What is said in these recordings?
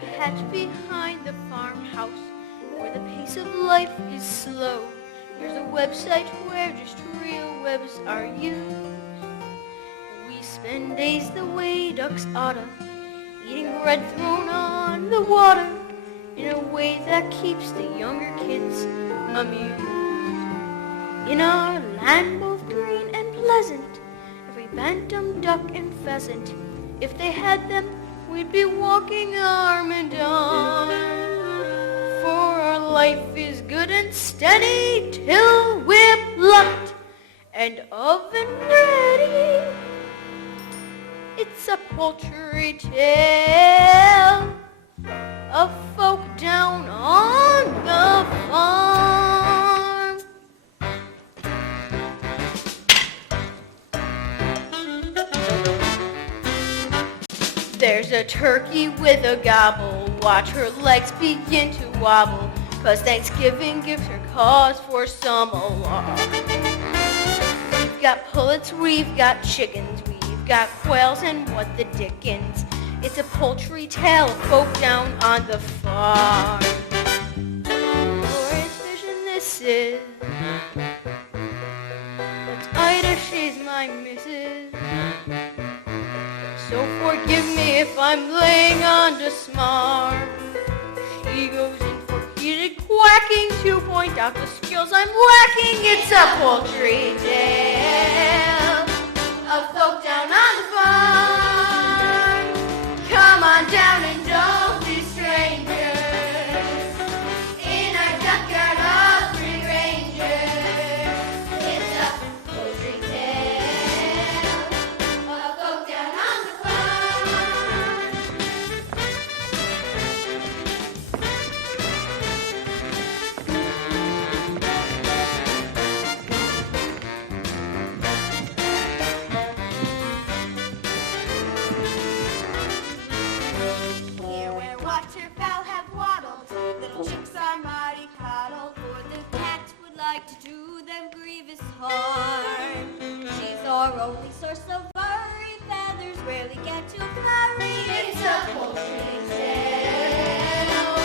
patch behind the farmhouse, where the pace of life is slow. There's a website where just real webs are used. We spend days the way ducks oughta, eating bread thrown on the water, in a way that keeps the younger kids amused. In our land both green and pleasant, every bantam, duck, and pheasant, if they had them, we'd be walking arm in arm. For our life is good and steady till we're plucked and oven ready. It's a poultry tale of folk down on the farm. There's a turkey with a gobble, watch her legs begin to wobble, 'cause Thanksgiving gives her cause for some alarm. We've got pullets, we've got chickens, we've got quails, and what the dickens. It's a poultry tale of folk down on the farm. Glorious vision this is, but Ida, she's my missus. So forgive me if I'm laying on to smart. She goes in for heated quacking to point out the skills I'm lacking. It's a poultry tale of folk down on the farm. Come on down and don't be strangers in our junkyard of free rangers. It's a poultry tale of folk down on the farm. Here where waterfowl have waddled, little chicks are mighty coddled, for the cats would like to do them grievous harm. She's our only source of worry, feathers rarely get to flurry. It's a poultry tale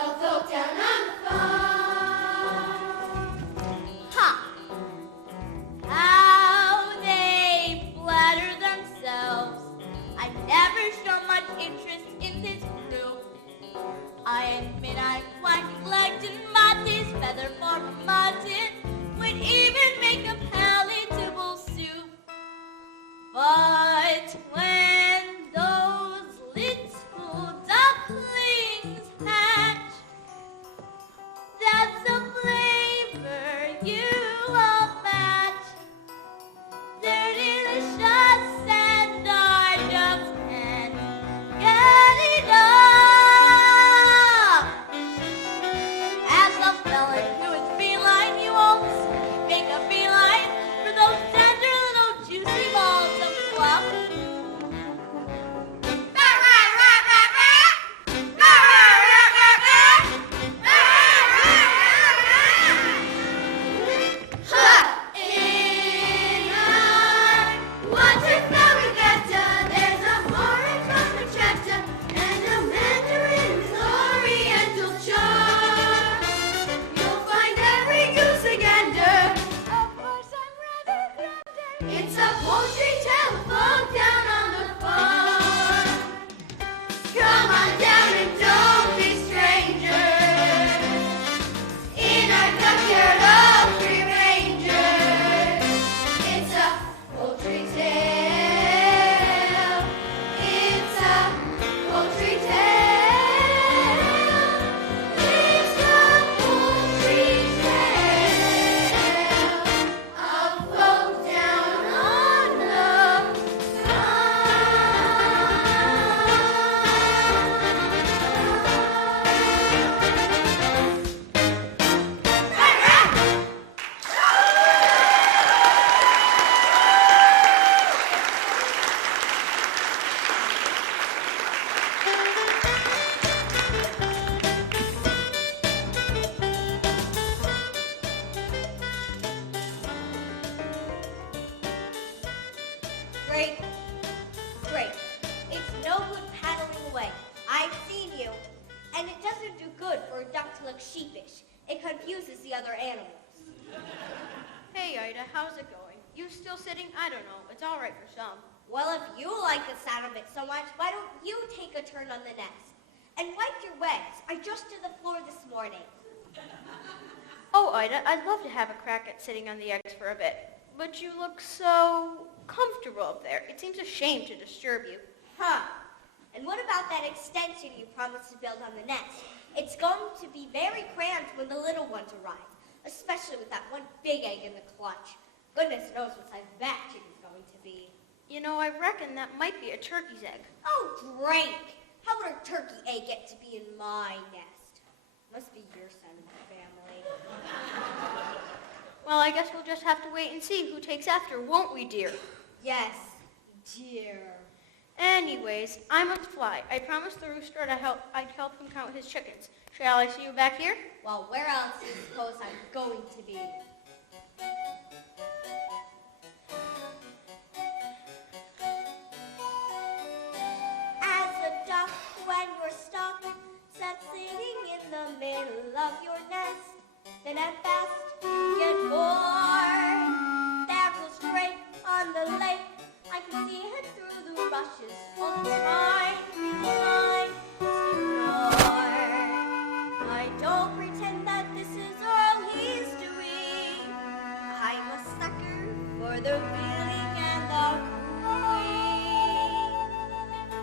of folk down on the farm. Ha! How they flatter themselves. I never show much interest in this group. I admit I'm black-legged and modest, feather for mutton would even make a palatable soup. But when those little the other animals. Hey, Ida, how's it going? You still sitting? I don't know. It's all right for some. Well, if you like the sound of it so much, why don't you take a turn on the nest? And wipe your legs. I just did the floor this morning. Oh, Ida, I'd love to have a crack at sitting on the eggs for a bit. But you look so comfortable up there. It seems a shame to disturb you. Huh. And what about that extension you promised to build on the nest? It's going to be very cramped when the little ones arrive, especially with that one big egg in the clutch. Goodness knows what size that chicken's going to be. You know, I reckon that might be a turkey's egg. Oh, Drake! How would a turkey egg get to be in my nest? Must be your side of the family. Well, I guess we'll just have to wait and see who takes after, won't we, dear? Yes, dear. Anyways, I must fly. I promised the rooster I'd help him count his chickens. Shall I see you back here? Well, where else do you suppose I'm going to be? As a duck, when you're stuck, sat sitting in the middle of your nest, then at best you get bored. There goes Drake on the lake. I can see it through the rushes all the time. I don't pretend that this is all he's doing. I'm a sucker for the feeling and the cooing.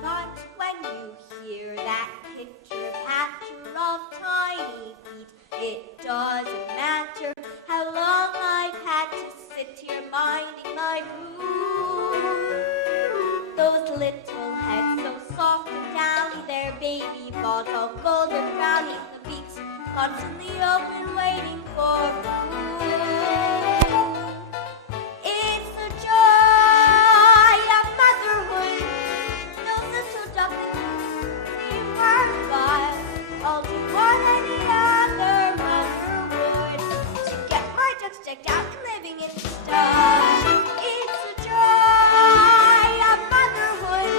But when you hear that pitter-patter of tiny feet, it doesn't matter how long I've had to sit here minding my broom. Those little heads so soft and downy, their baby balls all golden browny, the beaks constantly open waiting for food. It's the joy of motherhood. Those little ducklings seem worthwhile. I'll do more than any other mother would to get my ducks decked out and living in style. It's the joy of motherhood.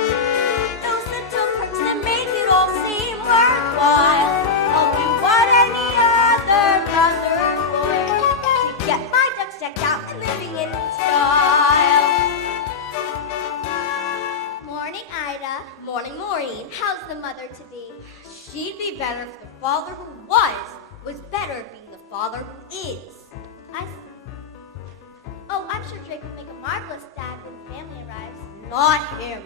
Those little perks that make it all seem worthwhile. I'll do what any other mother would to get my ducks decked out and living in style. Morning, Ida. Morning, Maureen. How's the mother to be? She'd be better if the father who was better at being the father who is. Oh, I'm sure Drake would make a marvelous dad when the family arrives. Not him.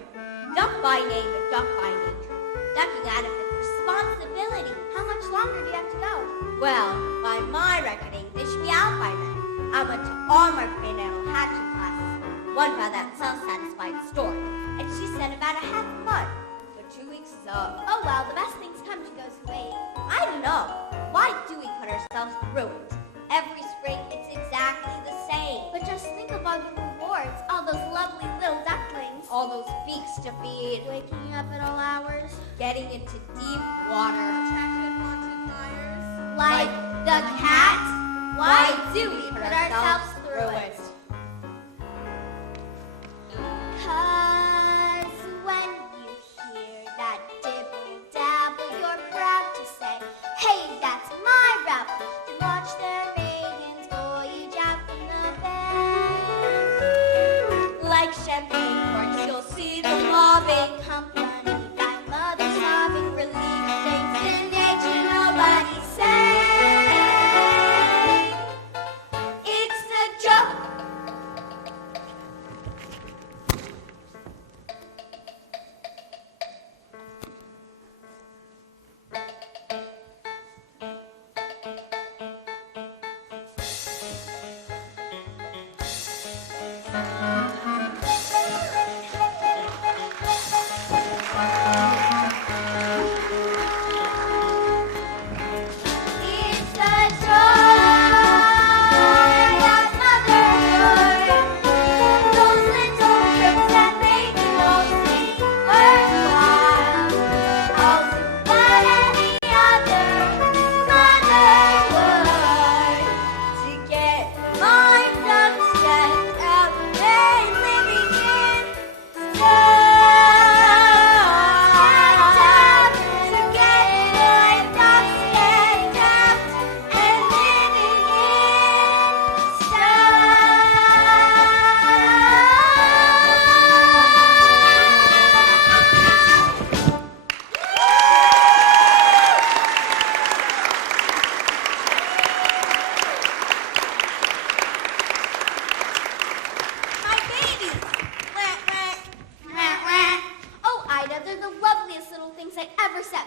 Duck by name and duck by nature. Ducking out of his responsibility. How much longer do you have to go? Well, by my reckoning, they should be out by then. I went to all my prenatal hatching classes. One found that self-satisfied story, and she said about a half month. But 2 weeks is up. Oh well, the best things come to those who wait. I don't know. Why do we put ourselves through it? Every spring, it's exactly the same. But just think of all the rewards, all those lovely little ducklings. All those beaks to feed. Waking up at all hours. Getting into deep water. Attracted haunted fires. Like the cat? Why do we put ourselves through it? 'Cause when you hear that dibble-dabble, you're proud to say, hey, that's my route. To watch their maidens voyage out from the bed. Like champagne corks, you'll see them loving company by mother sobbing, relief shakes in nature, nobody say. It's the joke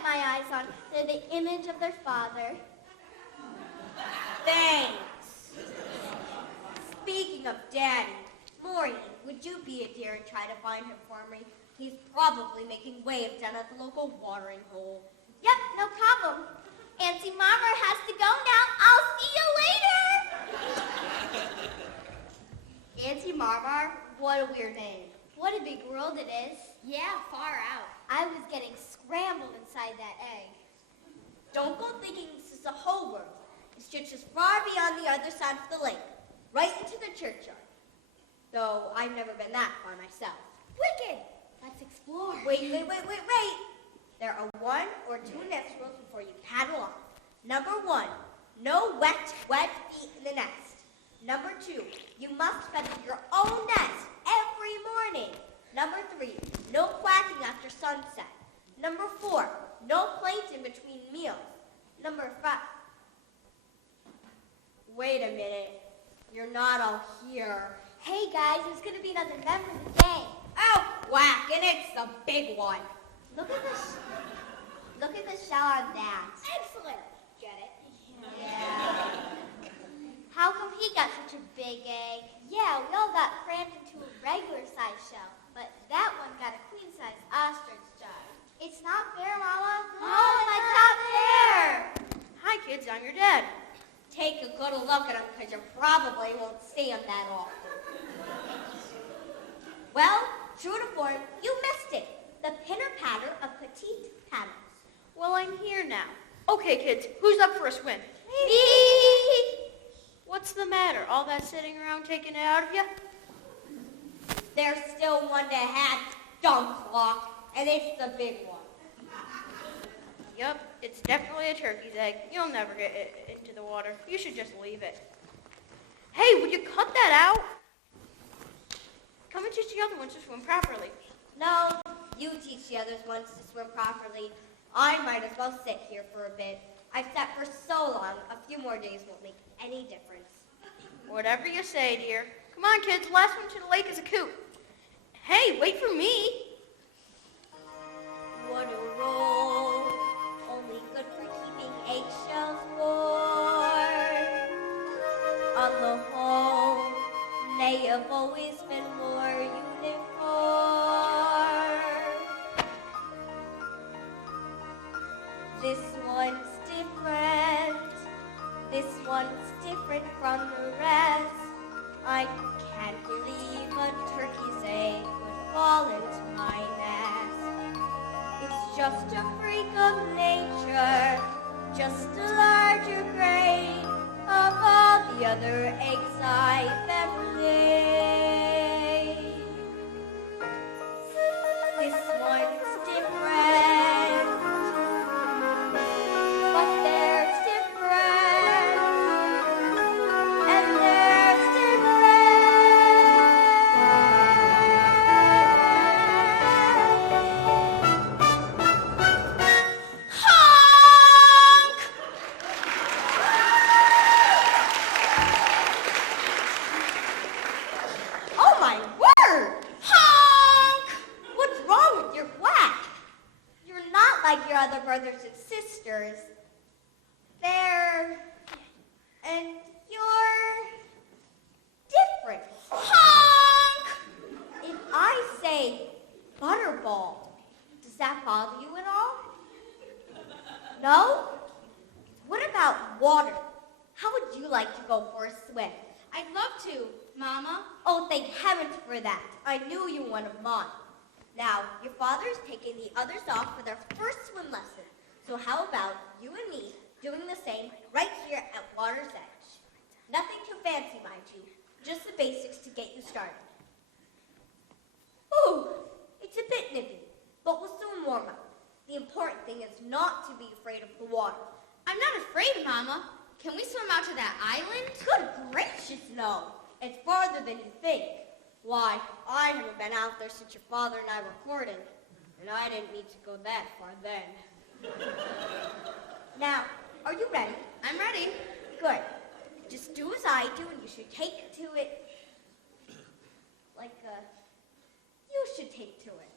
my eyes on. They're the image of their father. Thanks. Speaking of Daddy, Maureen, would you be a dear and try to find him for me? He's probably making waves down at the local watering hole. Yep, no problem. Auntie Mama has to go now. I'll see you later. Auntie Mama? What a weird name. What a big world it is. Yeah, far out. I was getting scrambled inside that egg. Don't go thinking this is a whole world. It stretches far beyond the other side of the lake, right into the churchyard. Though I've never been that far myself. Wicked! Let's explore. Wait. There are 1 or 2 nest rules before you paddle off. Number 1, no wet feet in the nest. Number 2, you must feather your own nest every morning. Number 3, no quacking after sunset. Number 4, no plankton between meals. Number 5, wait a minute, you're not all here. Hey guys, there's gonna be another member of the gang. Oh, quack, and it's the big one. Look at the shell on that. Excellent. Get it? Yeah. How come he got such a big egg? Yeah, we all got crammed into a regular size shell, but that one got a queen size ostrich jar. It's not fair, Mama. Oh, my top hair! Hi, kids. I'm your dad. Take a good look at him, because you probably won't see him that often. Well, true to form, you missed it. The pitter-patter of petite paddles. Well, I'm here now. Okay, kids. Who's up for a swim? Me! What's the matter? All that sitting around taking it out of you? There's still one to have, dumb clock, and it's the big one. Yup, it's definitely a turkey's egg. You'll never get it into the water. You should just leave it. Hey, would you cut that out? Come and teach the other ones to swim properly. No, you teach the others ones to swim properly. I might as well sit here for a bit. I've sat for so long, a few more days won't make any difference. Whatever you say, dear. Come on, kids. Last one to the lake is a coot. Hey, wait for me. What a roll, only good for keeping eggshells warm. On the whole, they have always been more uniform. This one's different, this one's different from the rest. I can't believe a turkey's egg would fall into my nest. It's just a freak of nature, just a larger grain of all the other eggs I've ever laid. This one's different, but there's different, and there's different. Honk! Oh my word! Honk! What's wrong with your quack? You're not like your other brothers and sisters. And you're different. Honk! If I say butterball, does that bother you at all? No? What about water? How would you like to go for a swim? I'd love to, Mama. Oh, thank heavens for that. I knew you wanted mine. Now, your father's taking the others off for their first swim lesson. So how about you and me doing the same right here at water's edge? Nothing too fancy, mind you. Just the basics to get you started. Ooh, it's a bit nippy, but we'll soon warm up. The important thing is not to be afraid of the water. I'm not afraid, Mama. Can we swim out to that island? Good gracious, no. It's farther than you think. Why, I haven't been out there since your father and I were courting, and I didn't need to go that far then. Now, are you ready? I'm ready. Good. Just do as I do, and you should take to it like you should take to it.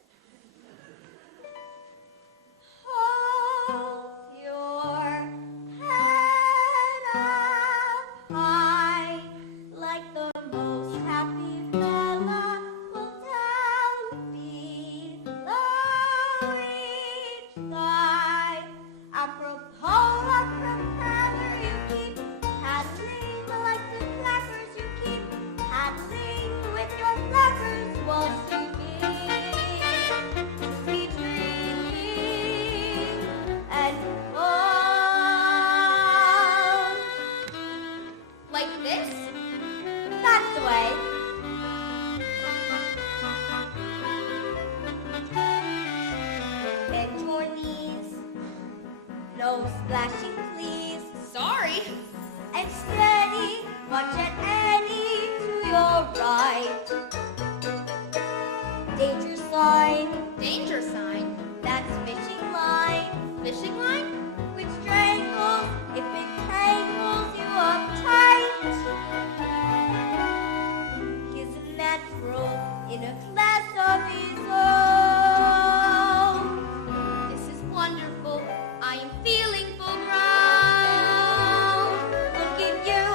No splashing, please. Sorry. And steady, watch at Annie to your right. Danger sign, Danger sign. that's fishing line. Fishing line? Which strangles if it tangles you up tight. He's a natural in a class of his own. This is wonderful. I am feeling full grown. Look at you,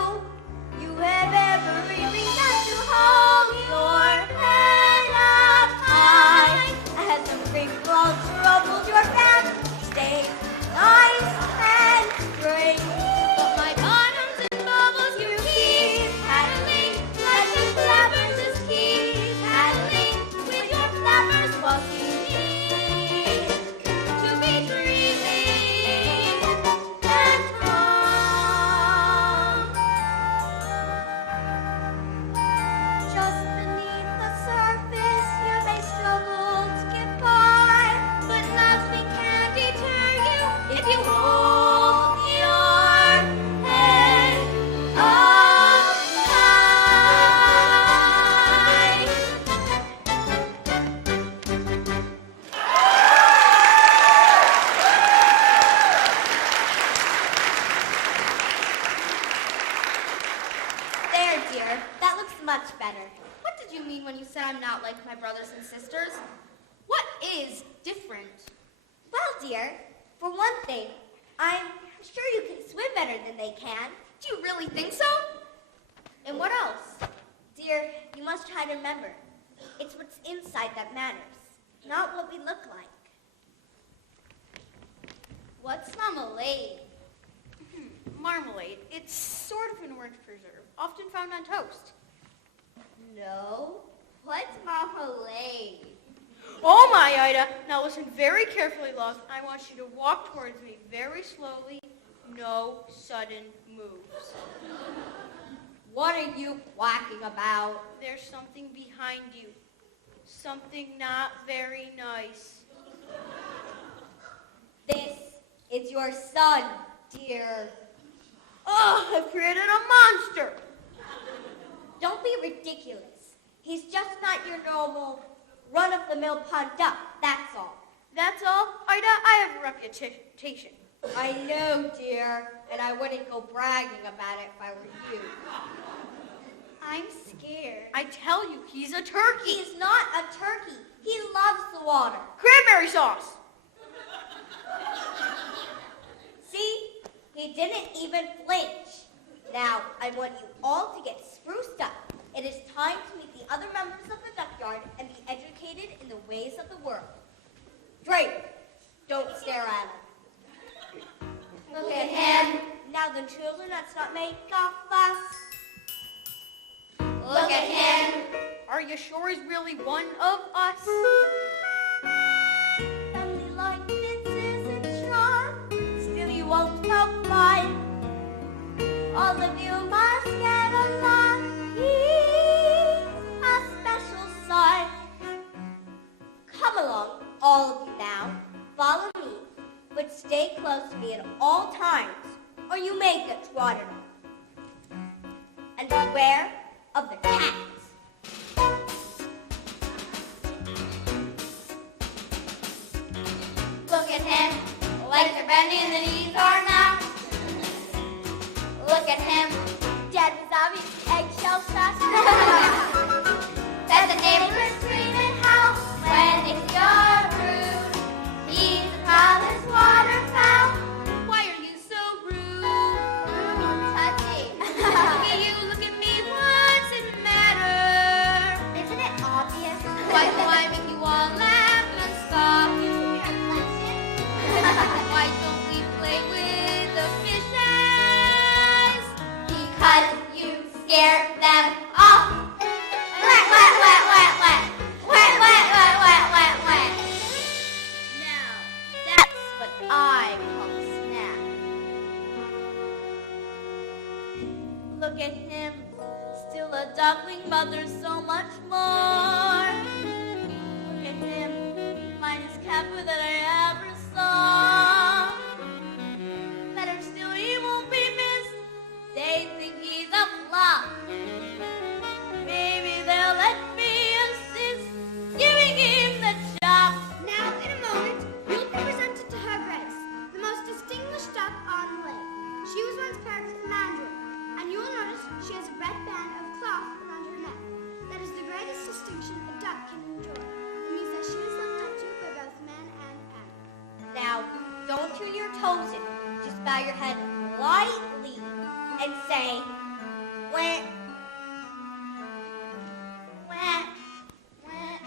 you have every reason to hold your head up high. As the big clouds trouble your back, stay nice and straight. But my bottoms and bubbles, your keys paddling like the flappers' keys paddling with your flappers while you need to be dreaming And calm. Just beneath the surface, you may struggle to get by, but nothing can deter you if you hold your head up high. There, dear. That looks much better. What did you mean when you said I'm not like my brothers and sisters? What is different? Well, dear, for one thing, I'm sure you can swim better than they can. Do you really think so? And what else? Dear, you must try to remember, it's what's inside that matters, not what we look like. What's marmalade? Marmalade. It's sort of an orange preserve, often found on toast. No. What's marmalade? Oh my, Ida. Now listen very carefully, love. I want you to walk towards me very slowly. No sudden moves. What are you quacking about? There's something behind you. Something not very nice. This is your son, dear. Oh, I've created a monster. Don't be ridiculous. He's just not your normal run-of-the-mill pond duck, that's all. That's all? Ida, I have a reputation. I know, dear, and I wouldn't go bragging about it if I were you. I'm scared. I tell you, he's a turkey. He's not a turkey. He loves the water. Cranberry sauce. See? He didn't even flinch. Now, I want you all to get spruced up. It is time to meet the other members of the duckyard and be educated in the ways of the world. Drake, don't stare at him. Look at him. Now then, children, let's not make a fuss. Look at him. Are you sure he's really one of us? Family likeness isn't sharp, still you won't help mine. All of you must get along. He's a special son. Come along, all of you now. Follow me, but stay close to me at all times, or you may get trodden on. And beware of the cats. Look at him. Legs are bending, the knees are not. Look at him. Dad was obviously eggshell fast. That the neighbors scream and howl when they see your brood. He's a palace waterfowl. Why are you so rude? Touchy. Look at you, look at me, what's it matter? Isn't it obvious? Why do I make you all laugh and scoff? Why don't we play with the fishes? Because you scare them off. Wet, wet, wet, wet, wet. Wet, wet, wet, wet, wet, wet. Now, that's what I call a snap. Look at him, still a duckling mother, so much more. Look at him, finest capper that I ever saw. bow your head lightly and say, wah, wah, wah,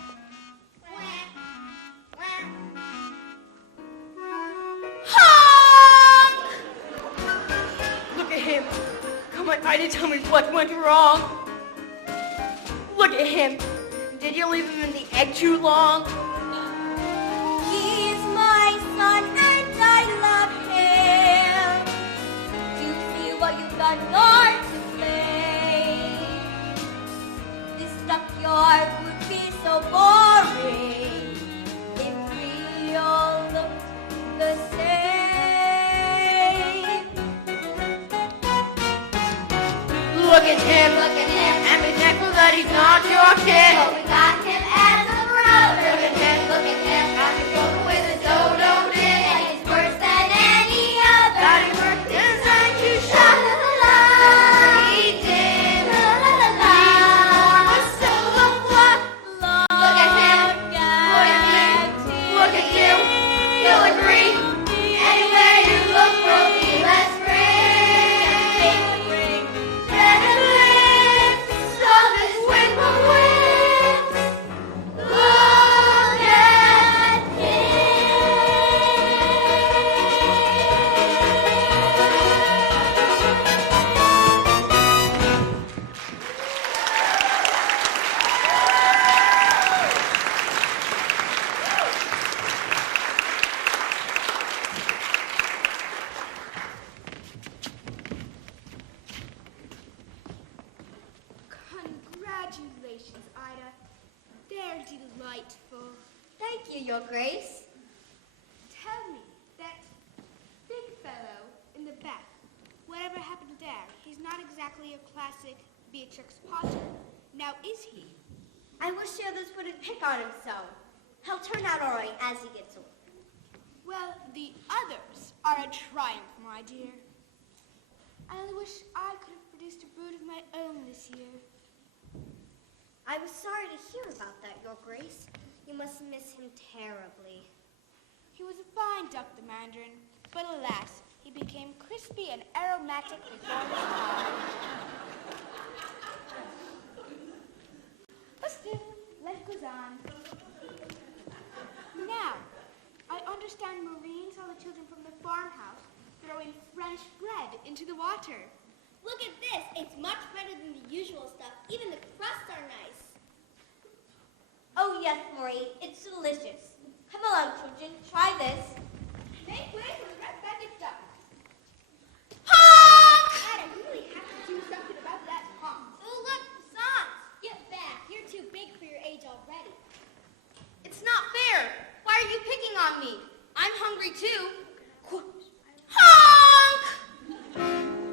wah, wah. Honk! Look at him. Come on, try to tell me what went wrong. Look at him. Did you leave him in the egg too long? He's my son and I love him. You see what you've done, you're to blame. This duckyard would be so boring if we all looked the same. Look at him. And be thankful that he's not your kid. But we got him as a brother. Look at him. Got to go with his dodo did. And he's worse than any other. Got him worked inside you shot. He did. Was so what? Look at him. Look at you. You'll agree. Anywhere you look, we'll be less free. Red lips, soft as wind from winds. Look at Congratulations, Ida. They're delightful. Thank you, Your Grace. Tell me, that big fellow in the back, whatever happened there? He's not exactly a classic Beatrix Potter. Now, is he? I wish the others wouldn't pick on him so. He'll turn out all right as he gets older. Well, the others are a triumph, my dear. I only wish I could have produced a brood of my own this year. I was sorry to hear about that, Your Grace. You must miss him terribly. He was a fine duck, the Mandarin, but alas, he became crispy and aromatic before his time. But still, life goes on. Now, I understand Maureen saw the children from the farmhouse throwing French bread into the water. Look at this. It's much better than the usual stuff. Even the crusts are nice. Oh yes, Maureen, it's delicious. Come along, children, try this. Make way for the red-banded duck. Honk! I really have to do something about that honk. Oh, look, socks. Get back. You're too big for your age already. It's not fair. Why are you picking on me? I'm hungry too. Honk!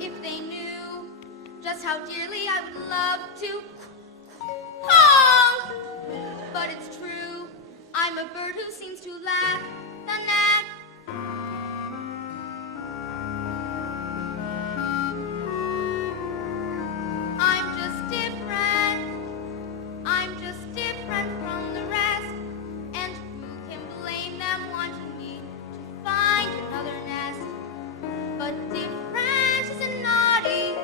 If they knew just how dearly I would love to honk! But it's true, I'm a bird who seems to lack the knack. I'm just different from the rest. And who can blame them wanting me to find another nest? But different isn't naughty,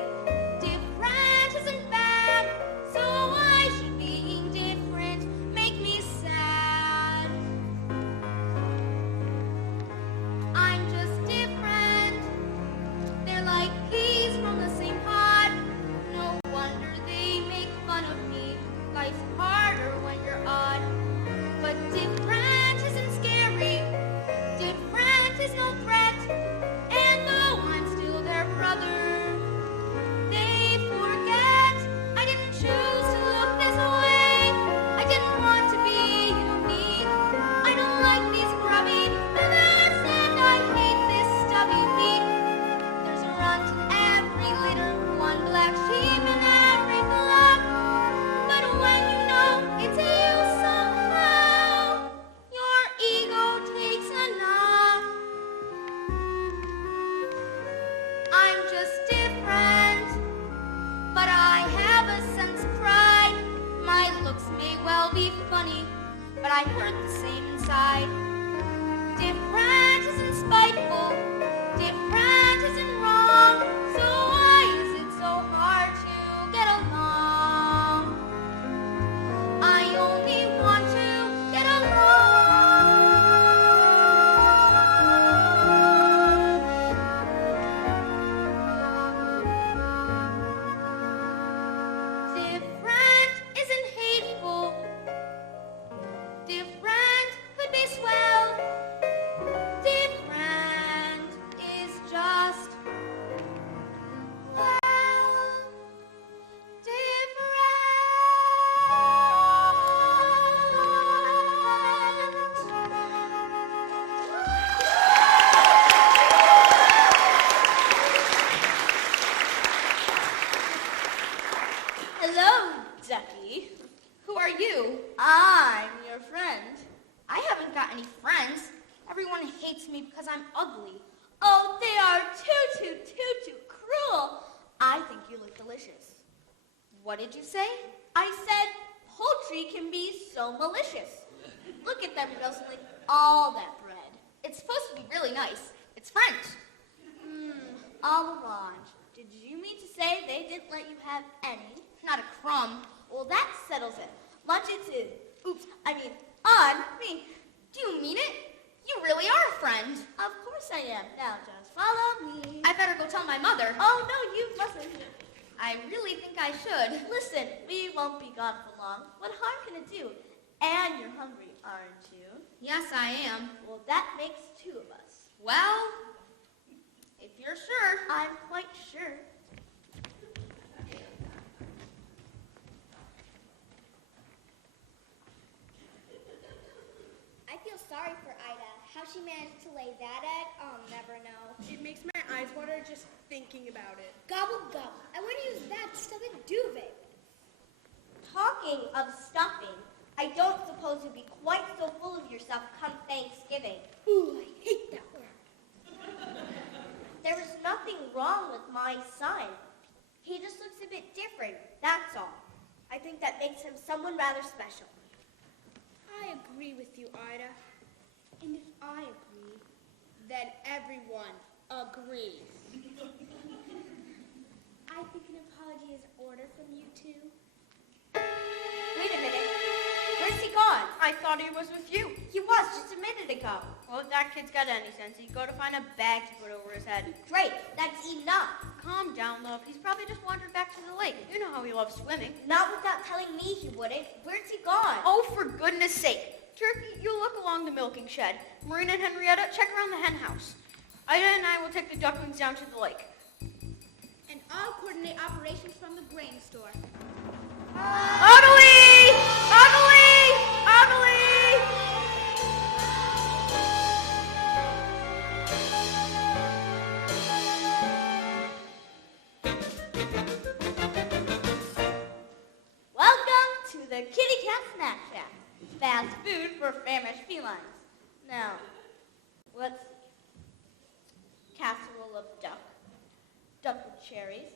different isn't bad. So why should being different make me sad? I'm just different. They're like peas from the same pod. No wonder they make fun of me. Life's harder when you're odd. But different isn't scary. Different is no threat. And though I'm still their brother, they forget I didn't choose to look this way. I didn't want to be unique. I don't like these grubby feathers, and I hate this stubby beak. There's a runt in every litter, one black sheep in every flock. But when you know it's you somehow, your ego takes a knock. I'm just different, but I have a sense of pride. My looks may well be funny, but I hurt the same inside. Different isn't spiteful, different ugly. Oh, they are too cruel. I think you look delicious. What did you say? I said poultry can be so malicious. Look at them guzzling all that bread. It's supposed to be really nice. It's French. All orange. Did you mean to say they didn't let you have any? Not a crumb. Well, that settles it. Lunch it is. Oops, I mean, on me. Do you mean it? You really are a friend. Of course I am. Now just follow me. I better go tell my mother. Oh, no, you mustn't. I really think I should. Listen, we won't be gone for long. What harm can it do? And you're hungry, aren't you? Yes, I am. Well, that makes two of us. Well, if you're sure. I'm quite sure. I feel sorry for Ida. How she managed to lay that egg, I'll never know. It makes my eyes water just thinking about it. Gobble, gobble. I want to use that to stuff a duvet. Talking of stuffing, I don't suppose you'll be quite so full of yourself come Thanksgiving. Ooh, I hate that word. There is nothing wrong with my son. He just looks a bit different, that's all. I think that makes him someone rather special. I agree with you, Ida. And if I agree, then everyone agrees. I think an apology is in order from you two. Wait a minute. Where's he gone? I thought he was with you. He was just a minute ago. Well, if that kid's got any sense, he'd go to find a bag to put over his head. Great, that's enough. Calm down, love. He's probably just wandered back to the lake. You know how he loves swimming. Not without telling me he wouldn't. Where's he gone? Oh, for goodness sake. Turkey, you look along the milking shed. Marina and Henrietta, check around the hen house. Ida and I will take the ducklings down to the lake. And I'll coordinate operations from the grain store. Ugly! Ugly! Ugly! Welcome to the Kitty Cat Snack Shack. Fast food for famished felines. Now, let's see. Casserole of duck. Duck with cherries.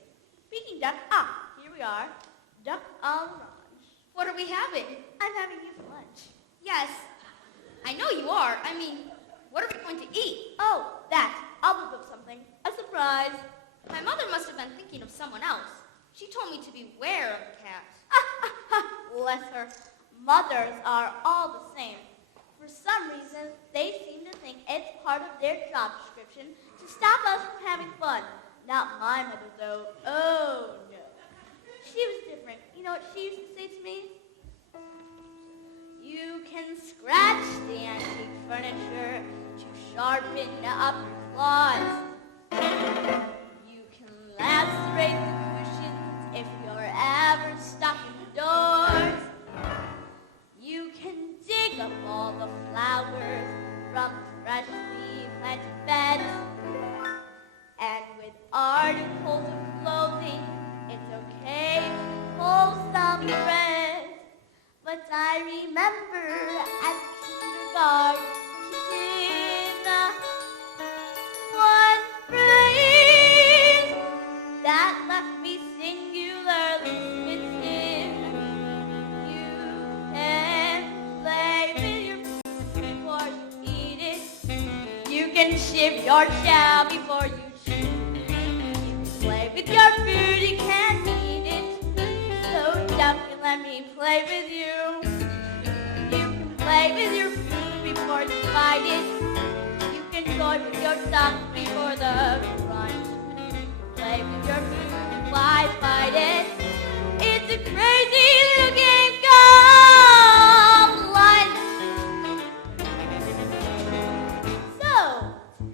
Peking duck. Ah, here we are. Duck orange. What are we having? I'm having you for lunch. Yes, I know you are. I mean, what are we going to eat? Oh, that. I'll whip up something. A surprise. My mother must have been thinking of someone else. She told me to beware of the cat. Bless her. Mothers are all the same. For some reason, they seem to think it's part of their job description to stop us from having fun. Not my mother, though. Oh, no. She was different. You know what she used to say to me? You can scratch the antique furniture to sharpen up your claws. You can lacerate the cushions if you're ever stuck indoors. You can dig up all the flowers from freshly planted beds. And with articles of clothing, it's okay to pull some threads. But I remember at kindergarten one phrase that left me singularly smitten. You can play with your food before you eat it. You can shift your shell before you chew. You can play with your food, you can't eat it. So don't you let me play with you. You can play with your food before you fight it. You can toy with your socks before the crunch. Play with your food, why fight it? It's a crazy little game called lunch. So,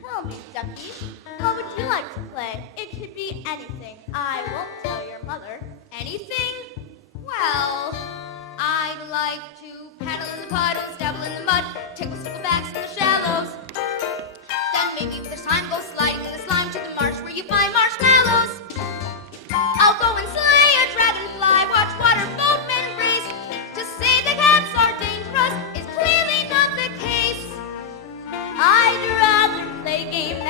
tell me, Ducky, what would you like to play? It could be anything. I won't tell your mother. Anything? Well, I'd like to paddle in the puddles, dabble in the mud, tickle sticklebacks in the shallows. Then maybe if there's time, go sliding in the slime to the marsh where you find marshmallows. I'll go and slay a dragonfly, watch water boatmen race. To say the cats are dangerous is clearly not the case. I'd rather play games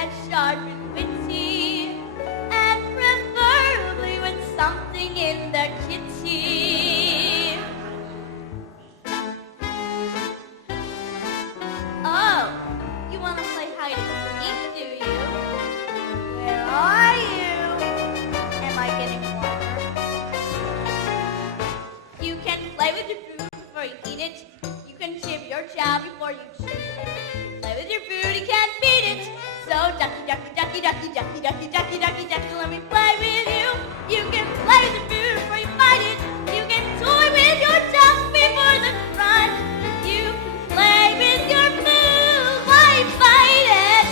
ducky, ducky, ducky, ducky, ducky, ducky, let me play with you. You can play the food before you fight it. You can toy with your junk before the run. You can play with your food while you fight it.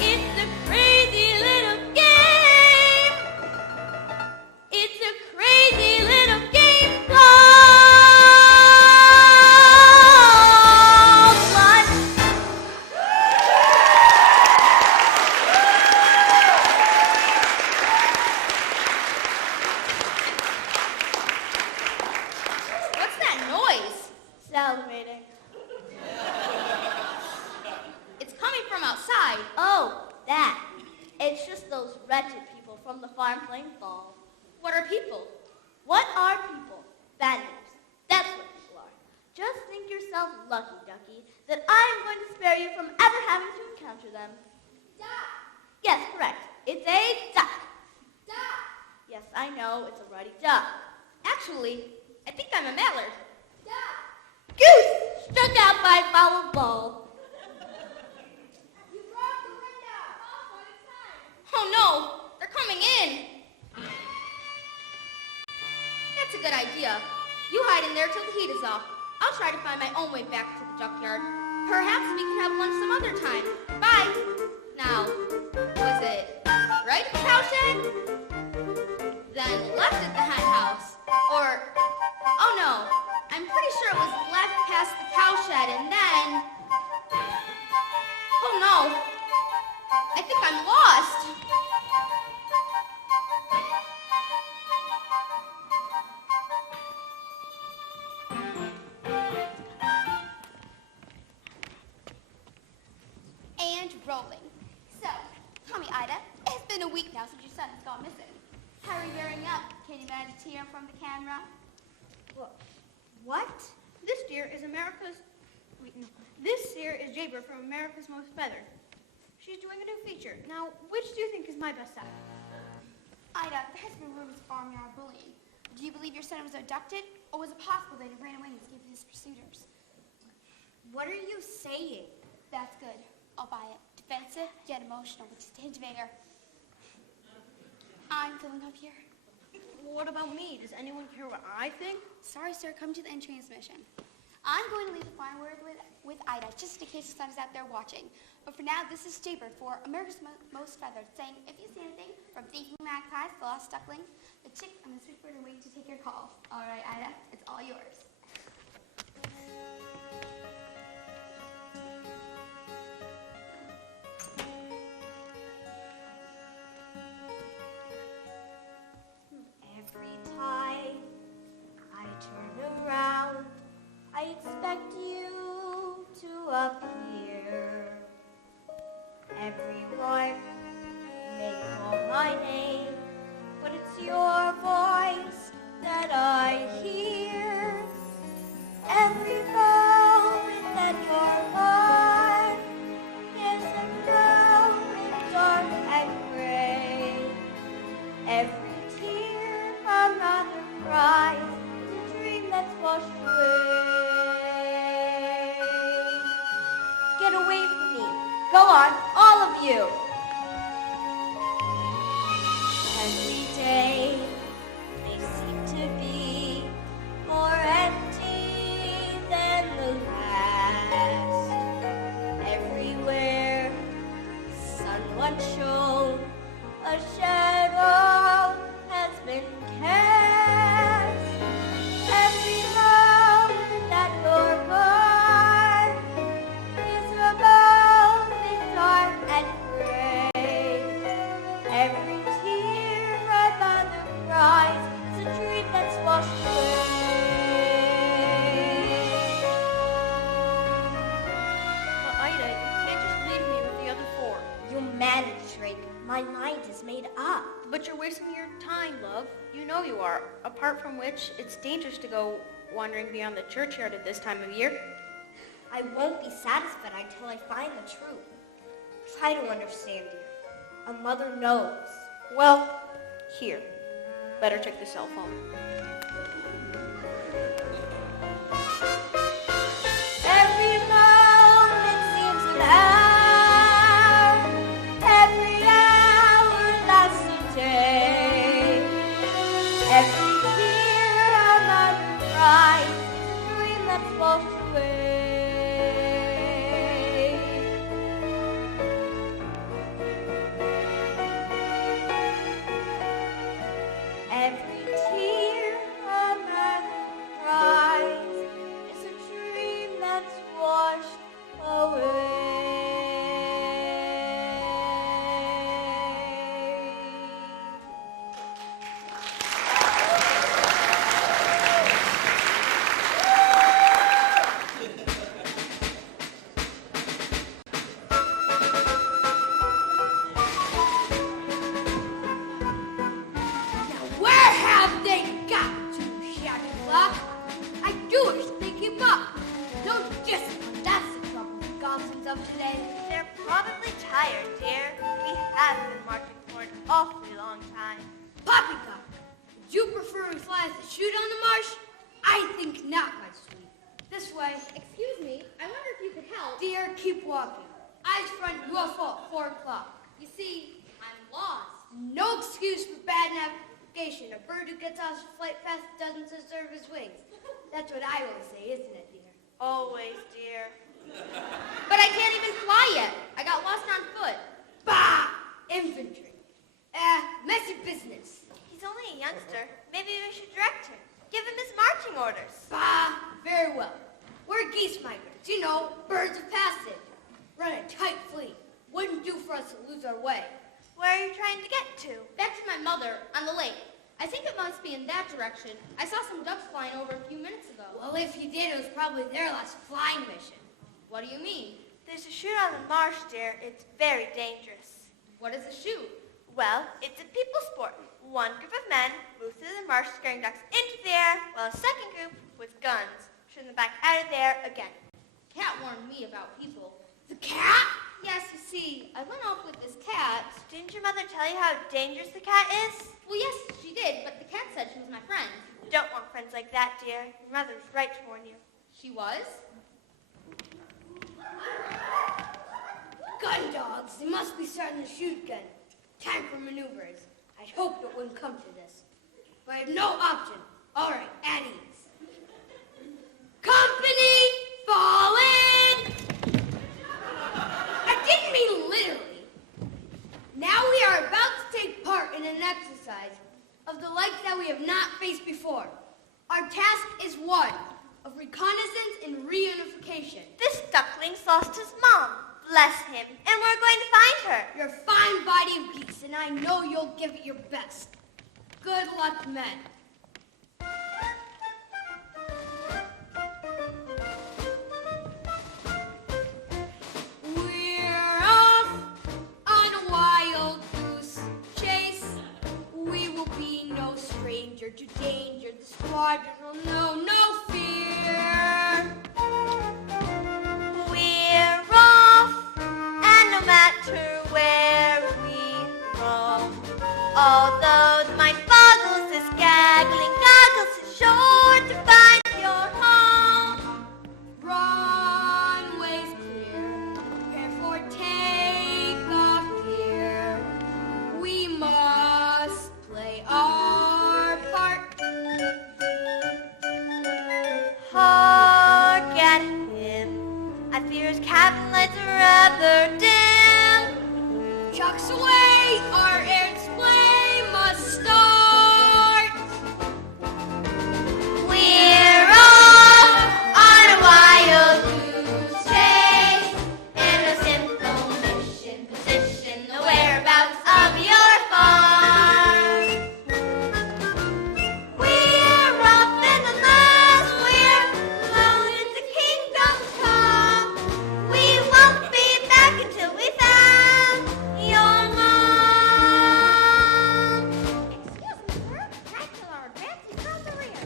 It's a crazy little game. It's a crazy little game called Lunch. What's that noise? Celebrating. It's coming from outside. Oh, that. It's just those wretched people from the farm playing ball. What are people? What are people? Vandals. That's what people are. Just think yourself lucky, Ducky, that I am going to spare you from ever having to encounter them. Duck! Yes, correct. It's a duck. Duck! Yes, I know, it's a ruddy duck. Actually, I think I'm a mallard. Duck! Goose! Struck out by a foul ball. You broke the window! All one at a time! Oh no, they're coming in. That's a good idea. You hide in there till the heat is off. I'll try to find my own way back to the junkyard. Perhaps we can have lunch some other time. Bye. Now, was it right at the cowshed? Then left at the hen house? Or, oh no, I'm pretty sure it was left past the cowshed and then... Oh no, I think I'm lost. And rolling. So, tell me, Ida, it's been a week now since your son has gone missing. How are you bearing up? Can you manage to hear him from the camera? What? This deer is America's... Wait, no. This deer is Jaber from America's Most Feathered. She's doing a new feature. Now, which do you think is my best side? Ida, there has been rumors of farmyard bullying. Do you believe your son was abducted, or was it possible that he ran away and escaped his pursuers? What are you saying? That's good. I'll buy it. Defensive, yet emotional, with just a hint of anger. I'm filling up here. What about me? Does anyone care what I think? Sorry, sir, come to the end transmission. I'm going to leave the final word with Ida, just in case the son is out there watching. But for now, this is Jaybird for America's Most Feathered, saying, if you see anything from thinking magpies, the lost duckling, the chick, and the switchbird are waiting to take your call. All right, Ida, it's all yours. Every time I turn around, I expect you to appear. Everyone may call my name, but it's your voice that I hear. Every moment that you're gone is a moment dark and gray. Every tear a mother cries is a dream that's washed away. Get away from me. Go on, all of you. Every day they seem to be more empty than the last. Everywhere sun once shone, a shadow has been cast. Every moment that you're gone is a moment dark and gray. Every tear a mother cries is a dream that's washed away. But Ida, you can't just leave me with the other four. You manage, Drake. My mind is made up. But you're wasting your time, love. You know you are. Apart from which, it's dangerous to go wandering beyond the churchyard at this time of year. I won't be satisfied until I find the truth. Try to understand, dear. A mother knows. Well, here. Better check the cell phone. Every moment seems an hour. Every long time. Poppycock, would you prefer we fly as a chute on the marsh? I think not, my sweet. This way. Excuse me, I wonder if you could help. Dear, keep walking. Eyes front, your fault, 4 o'clock. You see, I'm lost. No excuse for bad navigation. A bird who gets off flight fast doesn't deserve his wings. That's what I always say, isn't it, dear? Always, dear. But I can't even fly yet. I got lost on foot. Bah! Infantry. Messy business. He's only a youngster. Maybe we should direct him. Give him his marching orders. Bah! Very well. We're geese migrants, you know, birds of passage. Run a tight fleet. Wouldn't do for us to lose our way. Where are you trying to get to? Back to my mother on the lake. I think it must be in that direction. I saw some ducks flying over a few minutes ago. Well, if you did, it was probably their last flying mission. What do you mean? There's a chute on the marsh, dear. It's very dangerous. What is a chute? Well, it's a people sport. One group of men move through the marsh scaring ducks into the air, while a second group with guns turn them back out of there again. Cat warned me about people. The cat? Yes, you see, I went off with this cat. Didn't your mother tell you how dangerous the cat is? Well, yes, she did, but the cat said she was my friend. Don't want friends like that, dear. Your mother's right to warn you. She was? Gun dogs. They must be starting to shoot again. Time for maneuvers. I'd hoped it wouldn't come to this. But I have no option. All right, at ease. Company, fall in! I didn't mean literally. Now we are about to take part in an exercise of the like that we have not faced before. Our task is one of reconnaissance and reunification. This duckling's lost his mom. Bless him. And we're going to find her. You're a fine body of geese, and I know you'll give it your best. Good luck, men. We're off on a wild goose chase. We will be no stranger to danger. The squadron will know no fear. We're off, and no matter where we roam, although the mind boggles this gaggling goggles is sure to find your home. Runway's clear. Prepare for takeoff here. We must play our part. Hark at him. I fear his cabin lights are rather dim. Chucks away, our air display must start. We're off on a wild goose chase in a simple mission. Position the whereabouts of your farm. We're off and unless we're alone in the kingdom come, we won't be back until we found your mom. Excuse me, sir. Cattails are advancing from the rear.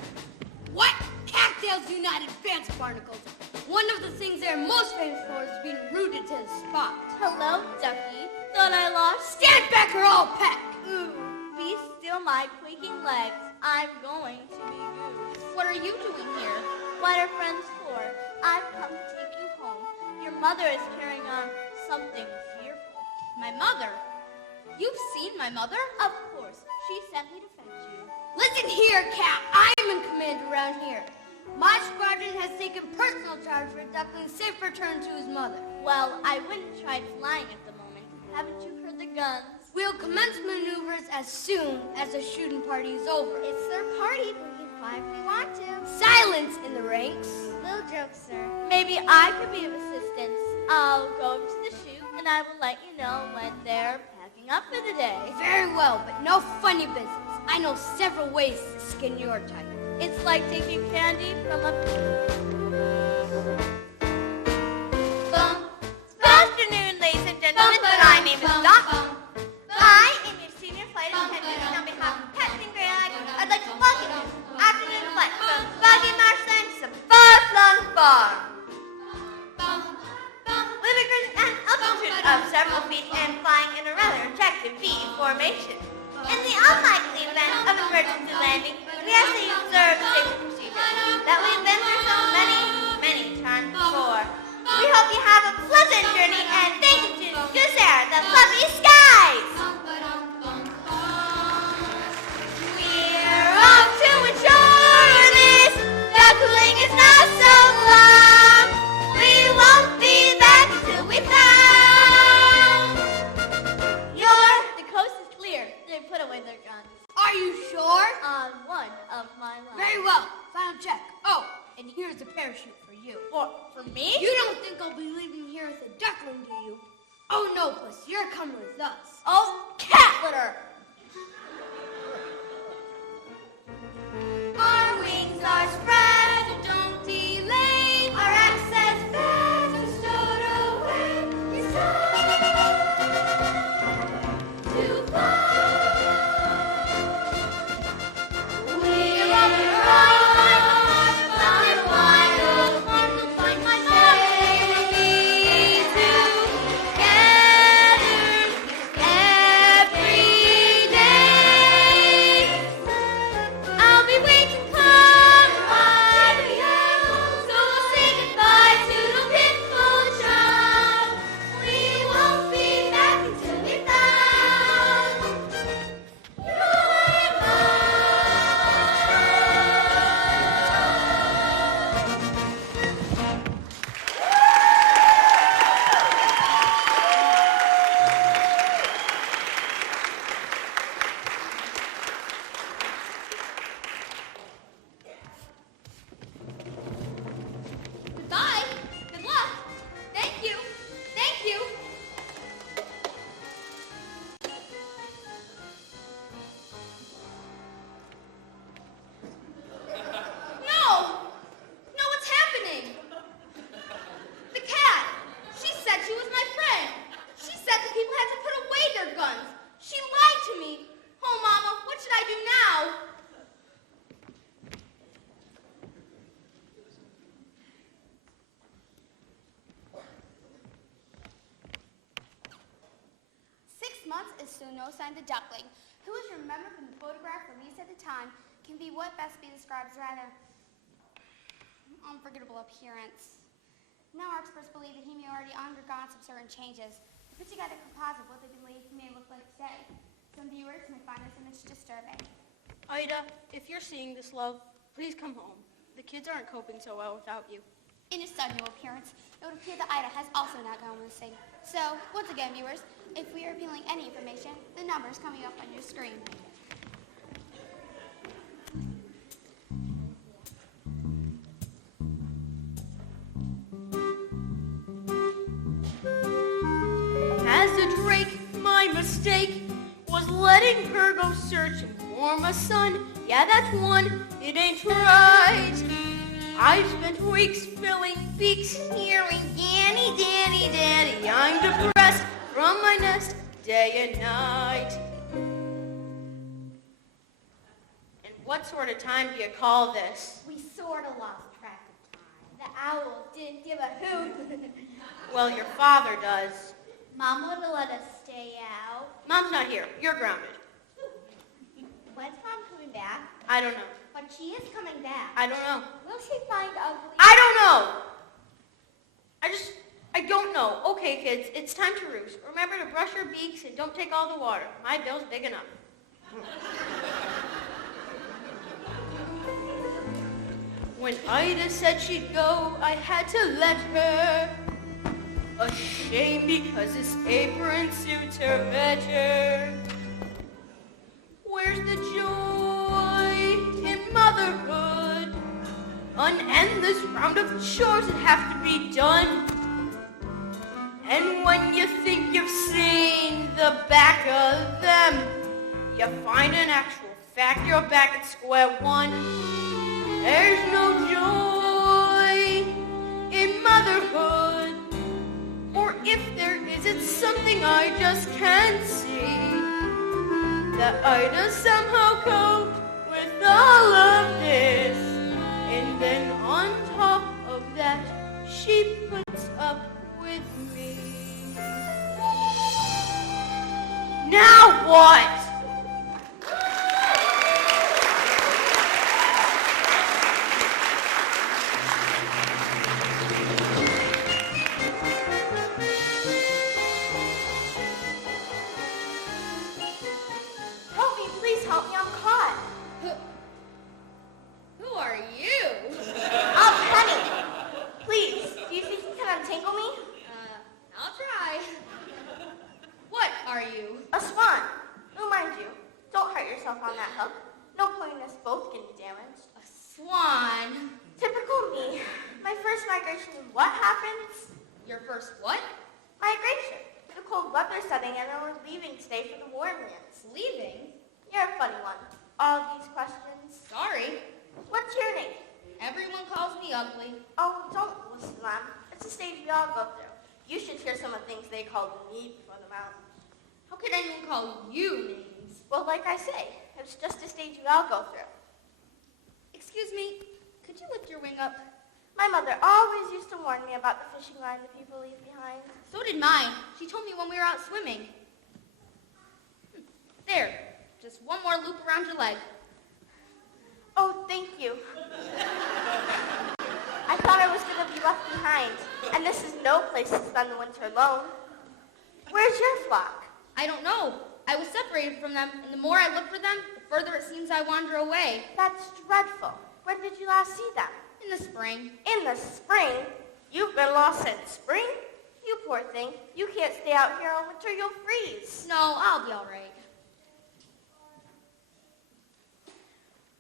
What? Cattails do not advance barnacles. One of the things they're most famous for is being rooted to the spot. Hello, Ducky. Thought I lost. Stand back or I'll peck. Ooh, be still my quaking legs. I'm going to be rude. What are you doing here? What are friends for? I've come to take you home. Your mother is carrying on something fearful. My mother? You've seen my mother? Of course, she sent me to fetch you. Listen here, Cat. I am in command around here. My squadron has taken personal charge for Duckling's safe return to his mother. Well, I wouldn't try flying at the moment. Haven't you heard the guns? We'll commence maneuvers as soon as the shooting party is over. It's their party, but we can fly if we want to. Silence in the ranks. Little joke, sir. Maybe I could be of assistance. I'll go over to the chute, and I will let you know when they're packing up for the day. Very well, but no funny business. I know several ways to skin your type. It's like taking candy from a... Good afternoon, ladies and gentlemen. My name is Doc. I am your senior flight attendant, and on behalf of Captain Greylag, I'd like to welcome you to afternoon flight from foggy marshland to some far-flung farm. We'll be cruising at an altitude of several feet and flying in a rather attractive V formation. In the unlikely event of emergency landing, we ask that you observe safety procedures that we've been through so many times before. We hope you have a pleasant journey, and thank you to Goose Air, the fluffy skies! We're off to ensure this duckling is not so long. We won't be back till we found the coast is clear. They put away their guns. Are you sure? On one of my lines. Very well. Final check. Oh, and here's a parachute for you. For me? You don't think I'll be leaving here with a duckling, do you? Oh no, Puss, you're coming with us. Oh, cat litter! Our wings are spread, don't delay. Our access bags are stowed away. It's time to fly. We're on the run, on the wild, find my safety together every day. I'll be waiting come right here, so we'll say goodbye to the pitfall child. We won't be back until we found your love. Goodbye. Good luck. Thank you. Thank you. No! No, what's happening? The cat. She said she was my friend. She said that people had to put away their guns. She lied to me. Oh, Mama, what should I do now? Months is still no sign of the duckling, who is remembered from the photograph released at the time, can be what best be described as rather unforgettable appearance. Now experts believe that he may already undergone some certain changes. To put together a composite of what they believe he may look like today, some viewers may find this image disturbing. Ida, if you're seeing this, love, please come home. The kids aren't coping so well without you. In his sudden new appearance, it would appear that Ida has also not gone missing. So, once again, viewers, if we are revealing any information, the number is coming up on your screen. As a drake, my mistake was letting her go searching for my son. Yeah, that's one, it ain't right. I've spent weeks filling beaks, hearing Danny, Danny, Danny. I'm depressed from my nest day and night. And what sort of time do you call this? We sort of lost track of time. The owl didn't give a hoot. Well, your father does. Mom would have let us stay out. Mom's not here. You're grounded. When's Mom coming back? I don't know. But she is coming back. I don't know. Will she find ugly? I don't know. I don't know. Okay, kids, it's time to roost. Remember to brush your beaks and don't take all the water. My bill's big enough. When Ida said she'd go, I had to let her. A shame because this apron suits her better. Where's the joy in motherhood? An endless round of chores that have to be done. And when you think you've seen the back of them, you find in actual fact you're back at square one. There's no joy in motherhood. Or if there is, it's something I just can't see. That Ida somehow cope with all of this. And then on top of that, she puts up with me. Now what? A swan. Oh, mind you, don't hurt yourself on that hook. No point in us both getting damaged. A swan? Typical me. My first migration, and what happens? Your first what? Migration. The cold weather setting, and then we're leaving today for the warm lands. Leaving? You're a funny one. All these questions. Sorry. What's your name? Everyone calls me ugly. Oh, don't listen to them. It's a stage we all go through. You should hear some of the things they called me before the mountain. How could anyone call you names? Well, like I say, it's just a stage we all go through. Excuse me, could you lift your wing up? My mother always used to warn me about the fishing line that people leave behind. So did mine. She told me when we were out swimming. There, just one more loop around your leg. Oh, thank you. I thought I was going to be left behind, and this is no place to spend the winter alone. Where's your flock? I don't know. I was separated from them, and the more I look for them, the further it seems I wander away. That's dreadful. When did you last see them? In the spring. In the spring? You've been lost since spring? You poor thing. You can't stay out here all winter. You'll freeze. No, I'll be all right.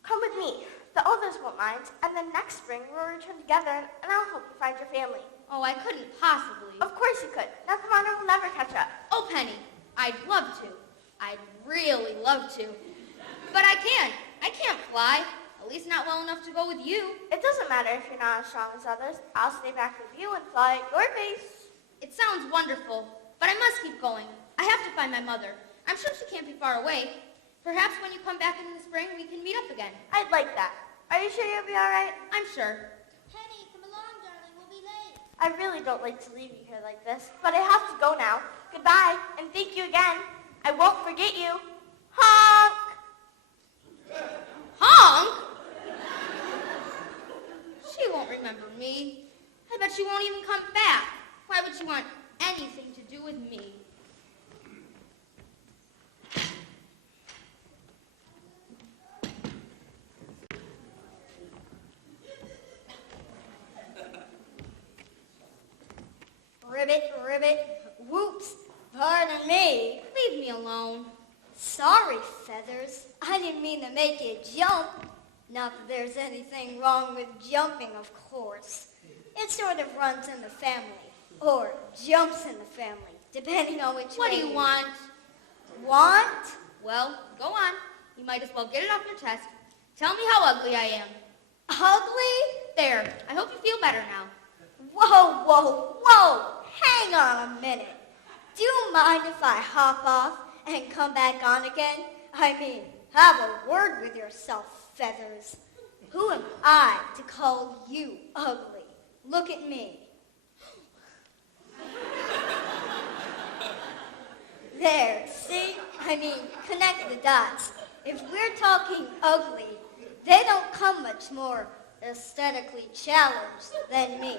Come with me. The others won't mind, and then next spring we'll return together, and I'll help you find your family. Oh, I couldn't possibly. Of course you could. Now come on, or we'll never catch up. Oh, Penny, I'd love to. I'd really love to. But I can't. I can't fly. At least not well enough to go with you. It doesn't matter if you're not as strong as others. I'll stay back with you and fly at your pace. It sounds wonderful, but I must keep going. I have to find my mother. I'm sure she can't be far away. Perhaps when you come back in the spring, we can meet up again. I'd like that. Are you sure you'll be all right? I'm sure. Penny, come along, darling. We'll be late. I really don't like to leave you here like this, but I have to go now. Goodbye, and thank you again. I won't forget you. Honk! Honk? She won't remember me. I bet she won't even come back. Why would she want anything to do with me? Ribbit, ribbit, whoops, pardon me. Leave me alone. Sorry, Feathers. I didn't mean to make you jump. Not that there's anything wrong with jumping, of course. It sort of runs in the family, or jumps in the family, depending on which What way do you want? Want? Well, go on. You might as well get it off your chest. Tell me how ugly I am. Ugly? There. I hope you feel better now. Whoa, whoa, whoa! Hang on a minute. Do you mind if I hop off and come back on again? I mean, have a word with yourself, Feathers. Who am I to call you ugly? Look at me. There, see? I mean, connect the dots. If we're talking ugly, they don't come much more aesthetically challenged than me.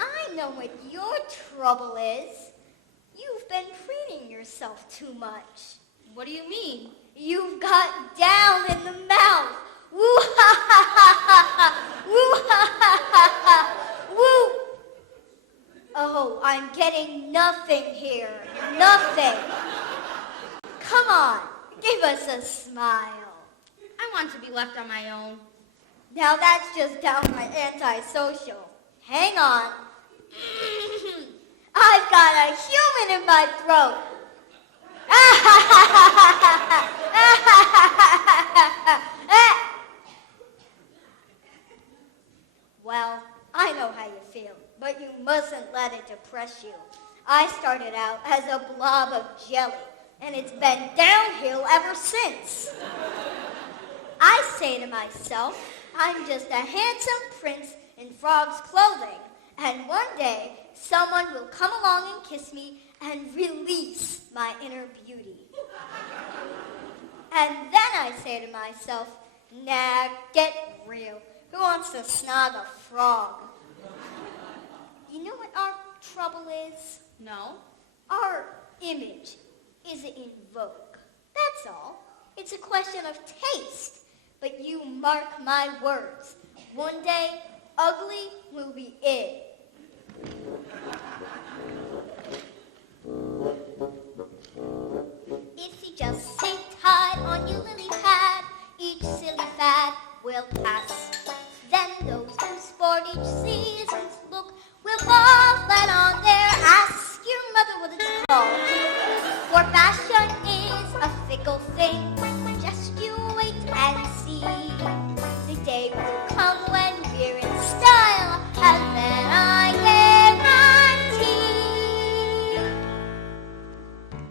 I know what your trouble is. You've been preening yourself too much. What do you mean? You've got down in the mouth. Woo ha ha ha ha. Woo ha ha ha ha. Woo. Oh, I'm getting nothing here. Nothing. Come on, give us a smile. I want to be left on my own. Now that's just downright antisocial. Hang on. I've got a human in my throat. Well, I know how you feel, but you mustn't let it depress you. I started out as a blob of jelly, and it's been downhill ever since. I say to myself, I'm just a handsome prince in frog's clothing, and one day someone will come along and kiss me and release my inner beauty. And then I say to myself, nah, get real. Who wants to snog a frog? You know what our trouble is? No? Our image isn't in vogue. That's all. It's a question of taste. But you mark my words. One day, ugly will be it. all. For fashion is a fickle thing. Just you wait and see. The day will come when we're in style, and then I guarantee.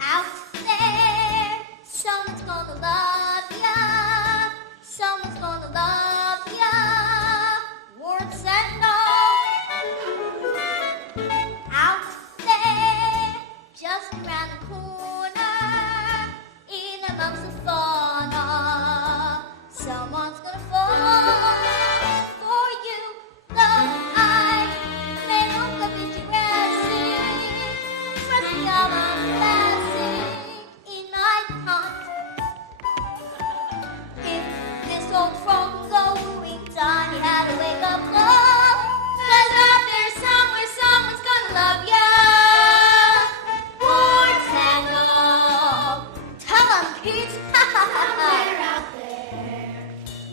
Out there, someone's gonna love ya. Someone's gonna love ya. Warts and all. Out there, just around the corner, in amongst the fauna, someone's gonna fall for you. Though I may look a bit dressing, trust me, I'm a blessing in my heart. If this old frog going down, you had to wake up call. 'Cause out there somewhere, someone's gonna love ya. Warts and all. Tell 'em, Pete. Somewhere out there,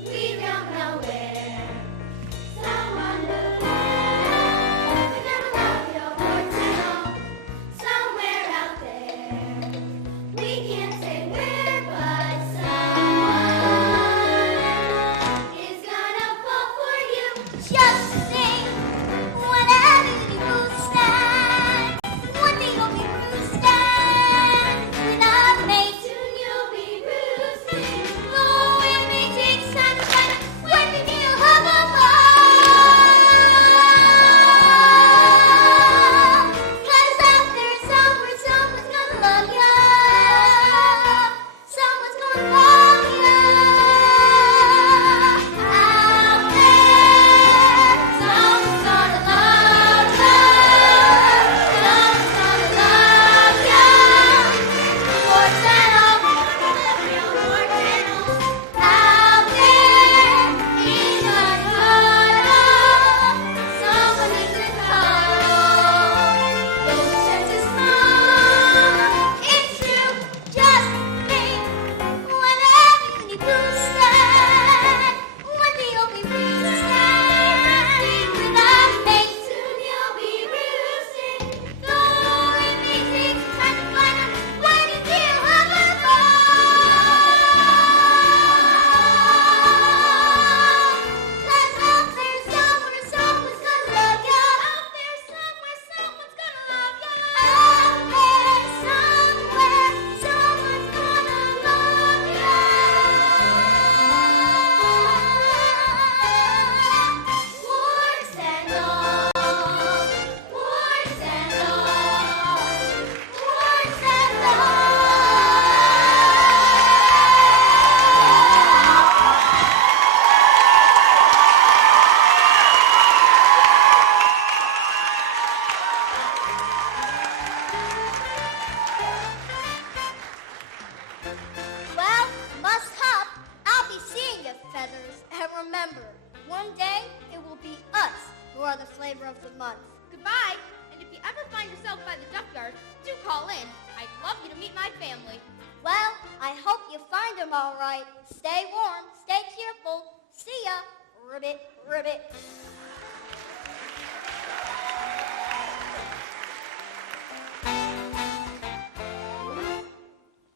we don't know where. Someone who loves, gonna love your warts and all. Somewhere out there, we can't say where, but someone is gonna fall for you. Just think, whenever you stand, one day you'll be roosting with a mate. Soon you'll be roosting. Oh, it may take some time when we feel hug a ball. 'Cause out there somewhere, someone's gonna love ya. Someone's gonna love ya. Out there, someone's gonna love ya. Someone's gonna love ya. Warts and all. Out there in the puddle, someone needs a cuddle. Don't sense a smile. It's true, just think. Whenever you do stand, one day you'll be roosting with a mate. Soon you'll be roosting. Though it may take time to find 'em when you feel hug a ball. 'Cause out there somewhere, someone's gonna love ya. Out there somewhere, someone's gonna love ya. Out there somewhere, someone's gonna love ya. Warts and all, warts and all, warts and all. Well, must hop. I'll be seeing you, Feathers. And remember, one day it will be us who are the flavor of the month. Goodbye, and if you ever find yourself by the duck yard, do call in. I'd love you to meet my family. Well, I hope you find them all right. Stay warm, stay cheerful. See ya. Ribbit, ribbit.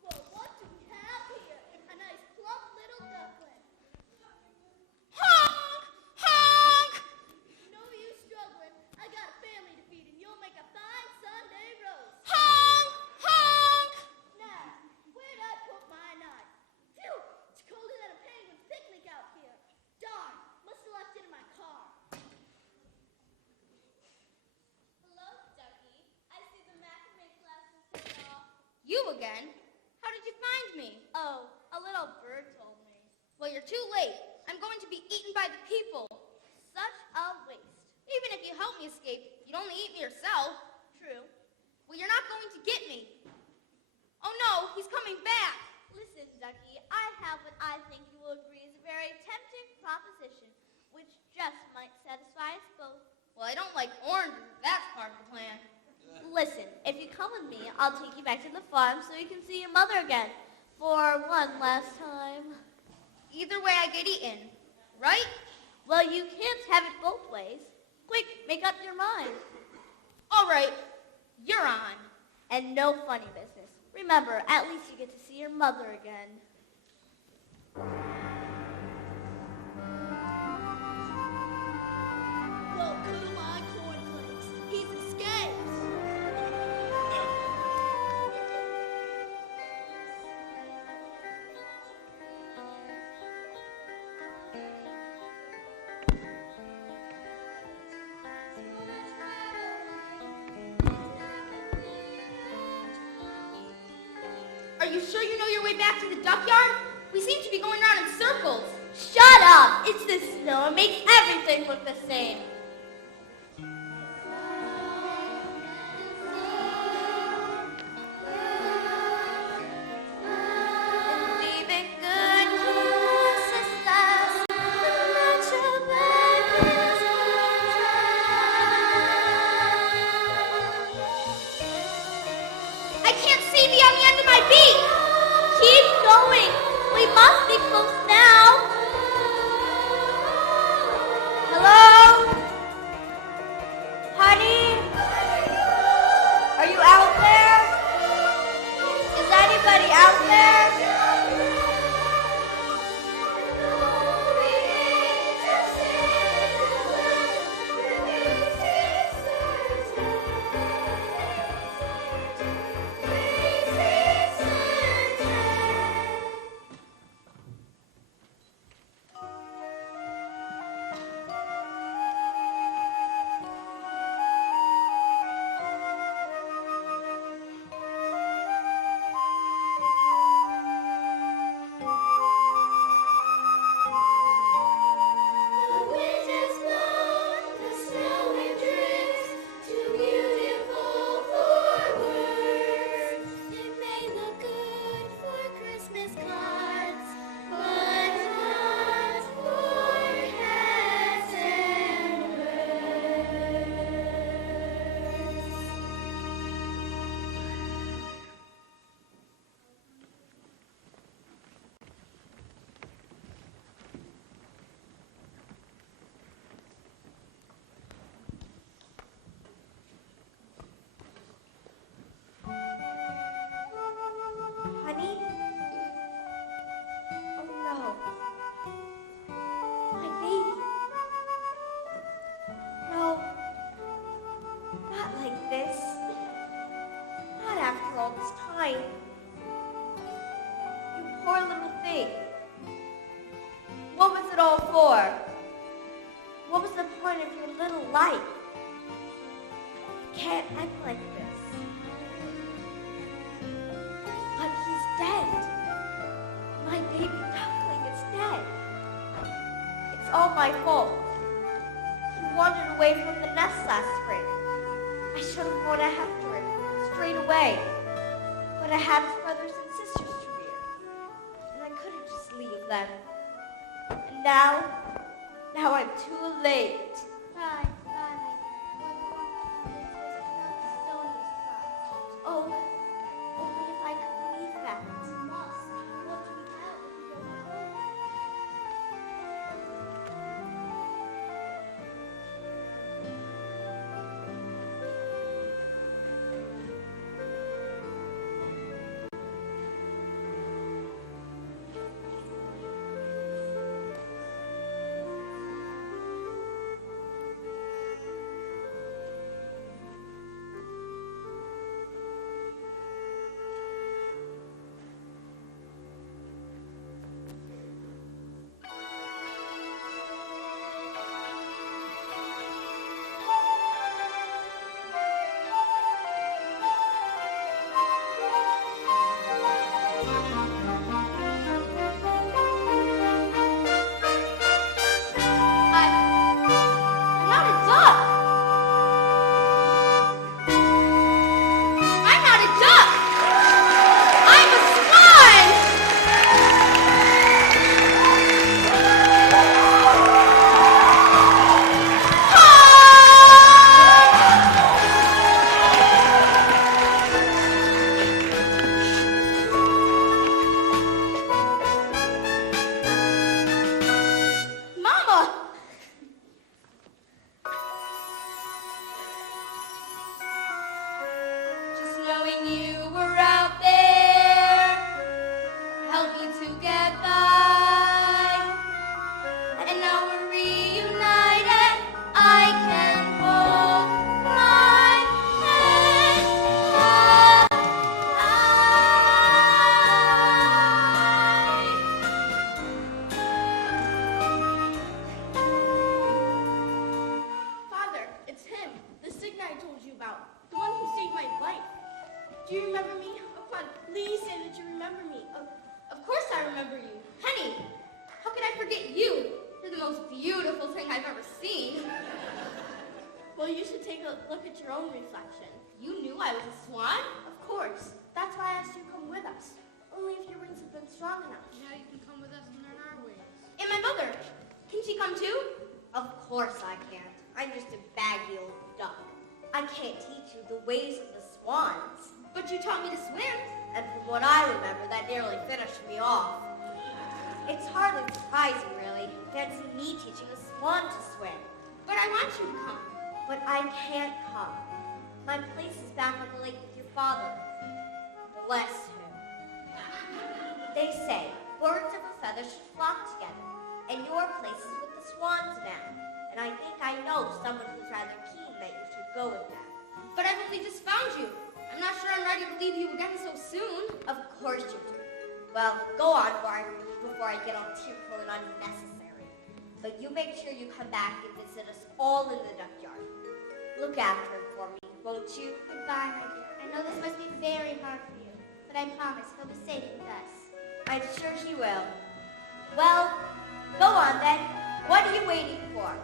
Well, what do we have here? A nice plump little duckling. Honk! Honk! No use struggling. I got a family to feed, and you'll make a fine Sunday roast. Honk! Honk! Now, where'd I put my knife? Phew! It's colder than a penguin's picnic out here. Darn! Must have left it in my car. Hello, Ducky. I see the macrame classes paid off. You again? How did you find me? Oh, a little bird told me. Well, you're too late. I'm going to be eaten by the people. Such a waste. Even if you help me escape, you'd only eat me yourself. True. Well, you're not going to get me. Oh no, he's coming back. Listen, Ducky, I have what I think you will agree is a very tempting proposition, which just might satisfy us both. Well, I don't like oranges. That's part of the plan. Listen, if you come with me, I'll take you back to the farm so you can see your mother again. For one last time. Either way, I get eaten. Right? Well, you can't have it both ways. Quick, make up your mind. All right. You're on. And no funny business. Remember, at least you get to see your mother again. Well, come on, cornflakes. He's escaped. Are you sure you know your way back to the duck yard? We seem to be going around in circles. Shut up! It's the snow. It makes everything look the same. Leaving good kisses last, let your blackness I can't see beyond the end of my beak. keep going. We must be close now. Hello? Honey? Are you out there? Is anybody out there? Honey? Oh no. My baby. No. Not like this. Not after all this time. You poor little thing. What was it all for? What was the point of your little life? You can't act like this. But he's dead. My baby duckling is dead. It's all my fault. He wandered away from the nest last spring. I should have gone after him straight away. But I had his brothers and sisters to rear. And I couldn't just leave them. And now I'm too late. Bye, my dear. Stony's trust. Oh, only if I could believe that. You must. What do we have if we don't know? come on, please say that you remember me. Of course I remember you. Penny, how could I forget you? You're the most beautiful thing I've ever seen. Well, you should take a look at your own reflection. You knew I was a swan? Of course. That's why I asked you to come with us. Only if your wings have been strong enough. Now you can come with us and learn our ways. And my mother, can she come too? Of course I can't. I'm just a baggy old duck. I can't teach you the ways of the swans. But you taught me to swim. And from what I remember, that nearly finished me off. It's hardly surprising, really. Fancy me teaching a swan to swim. But I want you to come. But I can't come. My place is back on the lake with your father. Bless him. They say birds of a feather should flock together, and your place is with the swans now. And I think I know someone who's rather keen that you should go with them. But I've only just found you. I'm not sure I'm ready to leave you again so soon. Of course you do. Well, go on, Barb, before I get all tearful and unnecessary. But you make sure you come back and visit us all in the duckyard. Look after him for me, won't you? Goodbye, my dear. I know this must be very hard for you, but I promise he'll be safe with us. I'm sure he will. Well, go on then. What are you waiting for?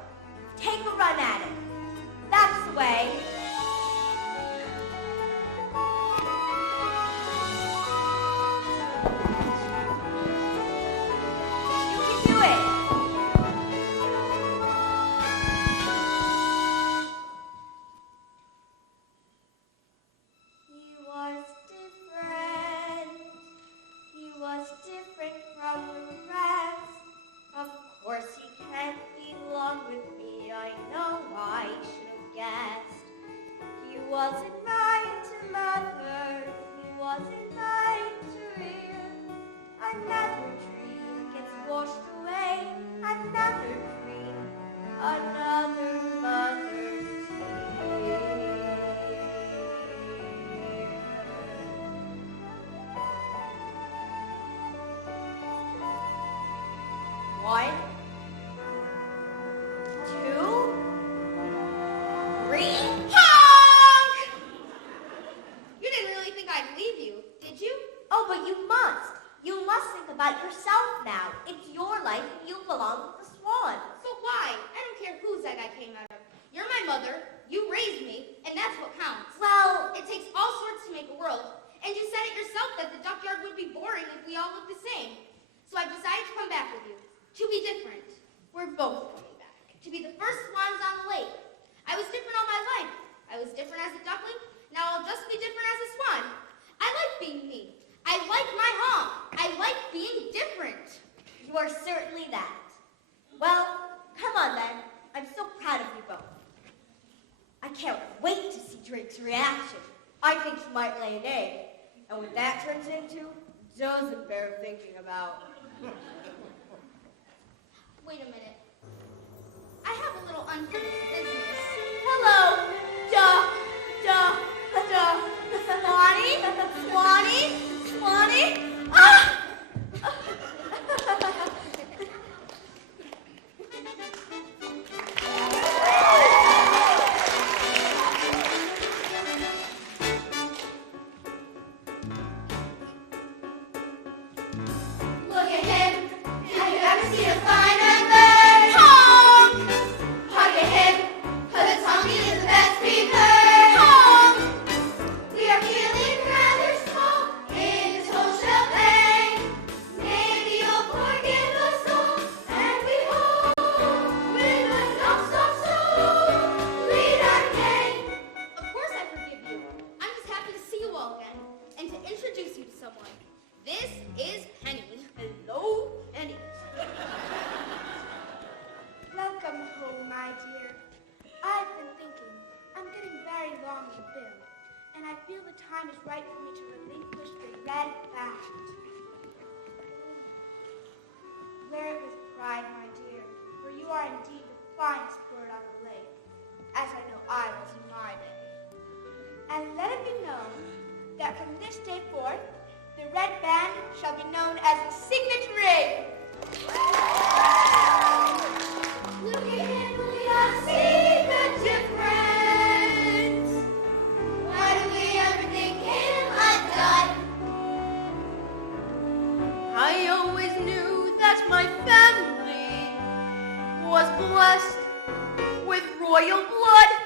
Take a run at it. That's the way. You can do it. He was different. He was different from the rest. Of course he can't belong with me. I know I should have guessed. He wasn't right to mother. He wasn't right to rear. Another tree gets washed away. Another tree. Another mother's tear. One, two, three. Honk! You didn't really think I'd leave you, did you? Oh, but you must. You must think about yourself now. It's your life and you belong with the swan. So why? I don't care whose egg I came out of. You're my mother, you raised me, and that's what counts. Well, It takes all sorts to make a world, and you said it yourself that the duckyard would be boring if we all looked the same. So I decided to come back with you, to be different. We're both coming back, to be the first swans on the lake. I was different all my life. I was different as a duckling, now I'll just be different as a swan. I like being me. I like my honk. I like being different. you are certainly that. Well, come on then. I'm so proud of you both. I can't wait to see Drake's reaction. I think he might lay an egg. And what that turns into doesn't bear thinking about. Wait a minute. I have a little unfinished business. Hello, Swanee, Swanee. Ah! Look at him. Have you ever seen a finer bird? Honk! Hug at him, 'cause the tongue is the best we've heard. Honk! We are feeling rather small in this whole shebang. Maybe you'll forgive us all, and we hope with a stop, lead our gang. Of course I forgive you. I'm just happy to see you all again and to introduce you to someone. This is Penny. Hello, Penny. Welcome home, my dear. I've been thinking. I'm getting very long and thin, and I feel the time is right for me to relinquish the red band. Wear it with pride, my dear, for you are indeed the finest bird on the lake, as I know I was in my day. And let it be known that from this day forth, the red band shall be known as the signet ring. Look at him, we all see the difference. Why do we ever think him undone? royal blood